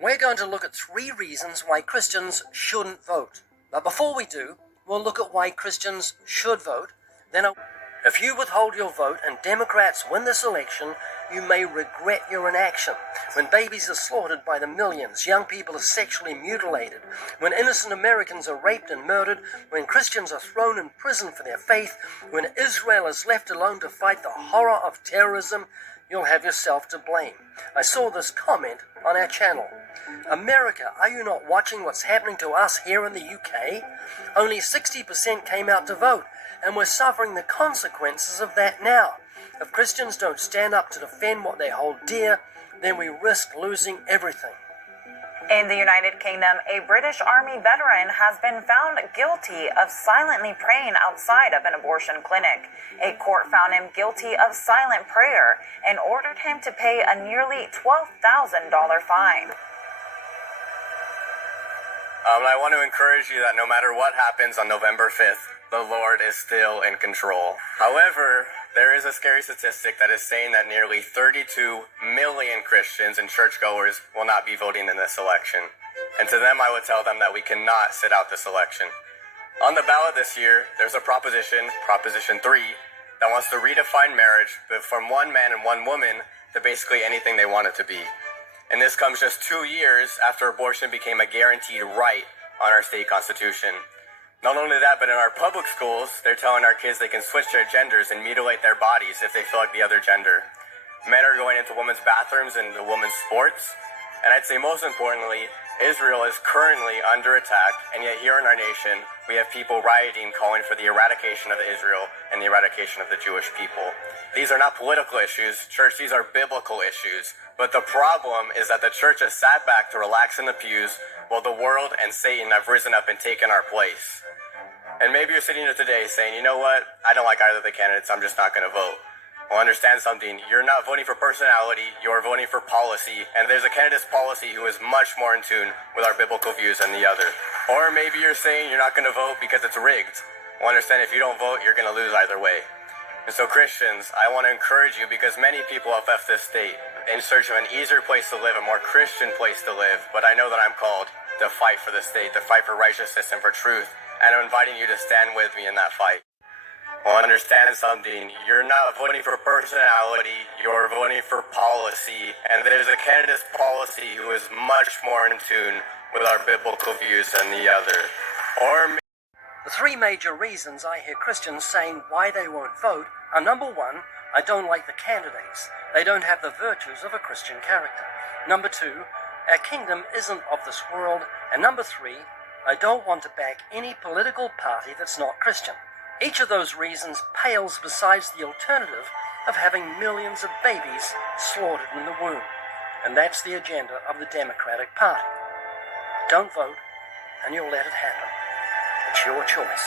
We're going to look at 3 reasons why Christians shouldn't vote. But before we do, we'll look at why Christians should vote. Then, if you withhold your vote and Democrats win this election, you may regret your inaction. When babies are slaughtered by the millions, young people are sexually mutilated, when innocent Americans are raped and murdered, when Christians are thrown in prison for their faith, when Israel is left alone to fight the horror of terrorism, you'll have yourself to blame. I saw this comment on our channel. America, are you not watching what's happening to us here in the UK? Only 60% came out to vote, and we're suffering the consequences of that now. If Christians don't stand up to defend what they hold dear, then we risk losing everything. In the United Kingdom, a British Army veteran has been found guilty of silently praying outside of an abortion clinic. A court found him guilty of silent prayer and ordered him to pay a nearly $12,000 fine. I want to encourage you that no matter what happens on November 5th, the Lord is still in control. However, there is a scary statistic that is saying that nearly 32 million Christians and churchgoers will not be voting in this election. And to them, I would tell them that we cannot sit out this election. On the ballot this year, there's a Proposition 3, that wants to redefine marriage from one man and one woman to basically anything they want it to be. And this comes just 2 years after abortion became a guaranteed right on our state constitution. Not only that, but in our public schools, they're telling our kids they can switch their genders and mutilate their bodies if they feel like the other gender. Men are going into women's bathrooms and to women's sports. And I'd say most importantly, Israel is currently under attack, and yet here in our nation, we have people rioting calling for the eradication of Israel and the eradication of the Jewish people. These are not political issues, church, these are biblical issues. But the problem is that the church has sat back to relax in the pews while the world and Satan have risen up and taken our place. And maybe you're sitting here today saying, you know what, I don't like either of the candidates, I'm just not going to vote. Well, understand something, you're not voting for personality, you're voting for policy, and there's a candidate's policy who is much more in tune with our biblical views than the other. Or maybe you're saying you're not going to vote because it's rigged. Well, understand if you don't vote, you're going to lose either way. And so Christians, I want to encourage you, because many people have left this state in search of an easier place to live, a more Christian place to live, but I know that I'm called to fight for the state, to fight for righteousness and for truth, and I'm inviting you to stand with me in that fight. Well, understand something, you're not voting for personality, you're voting for policy, and there's a candidate's policy who is much more in tune with our biblical views than the other. Or The 3 major reasons I hear Christians saying why they won't vote are: number 1, I don't like the candidates. They don't have the virtues of a Christian character. Number 2, our kingdom isn't of this world. And number 3, I don't want to back any political party that's not Christian. Each of those reasons pales beside the alternative of having millions of babies slaughtered in the womb. And that's the agenda of the Democratic Party. Don't vote, and you'll let it happen. It's your choice.